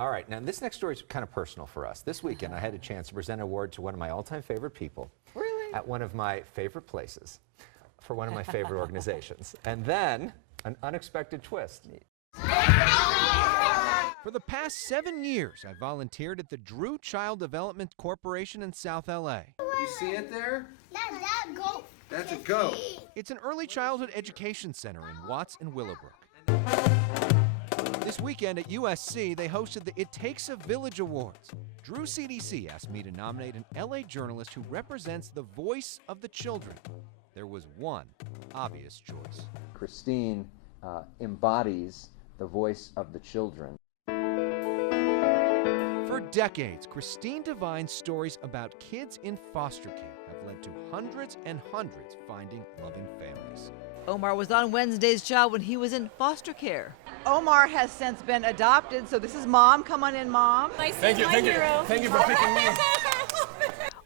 All right, now this next story is kind of personal for us. This weekend, I had a chance to present an award to one of my all-time favorite people. Really? At one of my favorite places for one of my favorite organizations. And then, an unexpected twist. For the past 7 years, I volunteered at the Drew Child Development Corporation in South LA. You see it there? That goat. That's a goat. It's an early childhood education center in Watts and Willowbrook. This weekend at USC, they hosted the It Takes a Village Awards. Drew CDC asked me to nominate an LA journalist who represents the voice of the children. There was one obvious choice. Christine embodies the voice of the children. For decades, Christine Devine's stories about kids in foster care have led to hundreds and hundreds finding loving families. Omar was on Wednesday's Child when he was in foster care. Omar has since been adopted, so this is Mom. Come on in, Mom. Thank you for picking me.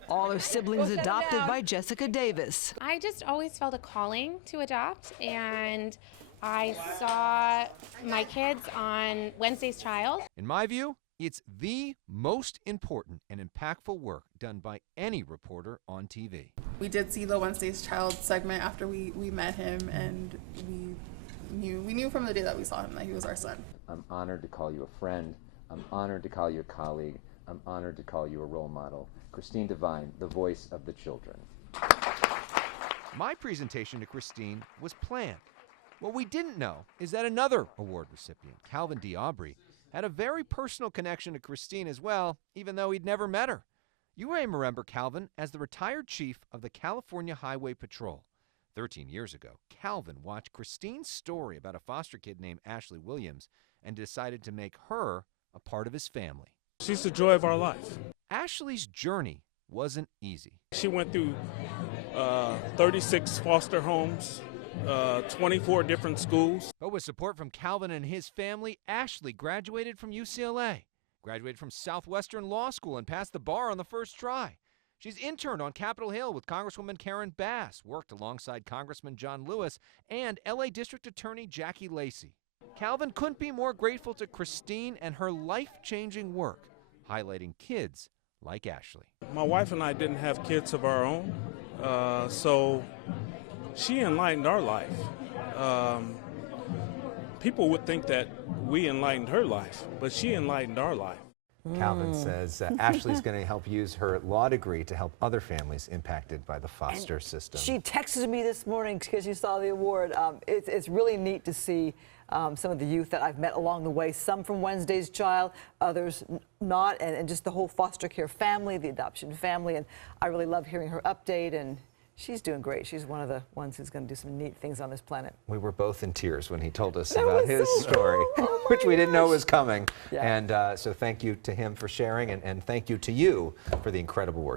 All her siblings adopted by Jessica Davis. I just always felt a calling to adopt, and I saw my kids on Wednesday's Child. In my view, it's the most important and impactful work done by any reporter on TV. We did see the Wednesday's Child segment after we met him, and we knew from the day that we saw him that he was our son. I'm honored to call you a friend. I'm honored to call you a colleague. I'm honored to call you a role model. Christine Devine, the voice of the children. My presentation to Christine was planned. What we didn't know is that another award recipient, Calvin D'Aubrey, had a very personal connection to Christine as well, even though he'd never met her. You may remember Calvin as the retired chief of the California Highway Patrol. 13 years ago, Calvin watched Christine's story about a foster kid named Ashley Williams and decided to make her a part of his family. She's the joy of our life. Ashley's journey wasn't easy. She went through 36 foster homes, 24 different schools. But with support from Calvin and his family, Ashley graduated from UCLA, graduated from Southwestern Law School, and passed the bar on the first try. She's interned on Capitol Hill with Congresswoman Karen Bass, worked alongside Congressman John Lewis and LA District Attorney Jackie Lacey. Calvin couldn't be more grateful to Christine and her life-changing work, highlighting kids like Ashley. My wife and I didn't have kids of our own, so she enlightened our life. People would think that we enlightened her life, but she enlightened our life. Calvin says Ashley's going to help use her law degree to help other families impacted by the foster system. She texted me this morning because she saw the award. It's really neat to see some of the youth that I've met along the way, some from Wednesday's Child, others not, and just the whole foster care family, the adoption family, and I really love hearing her update, and she's doing great. She's one of the ones who's going to do some neat things on this planet. We were both in tears when he told us about his story, which we didn't know was coming. Yeah. And so thank you to him for sharing, and thank you to you for the incredible work.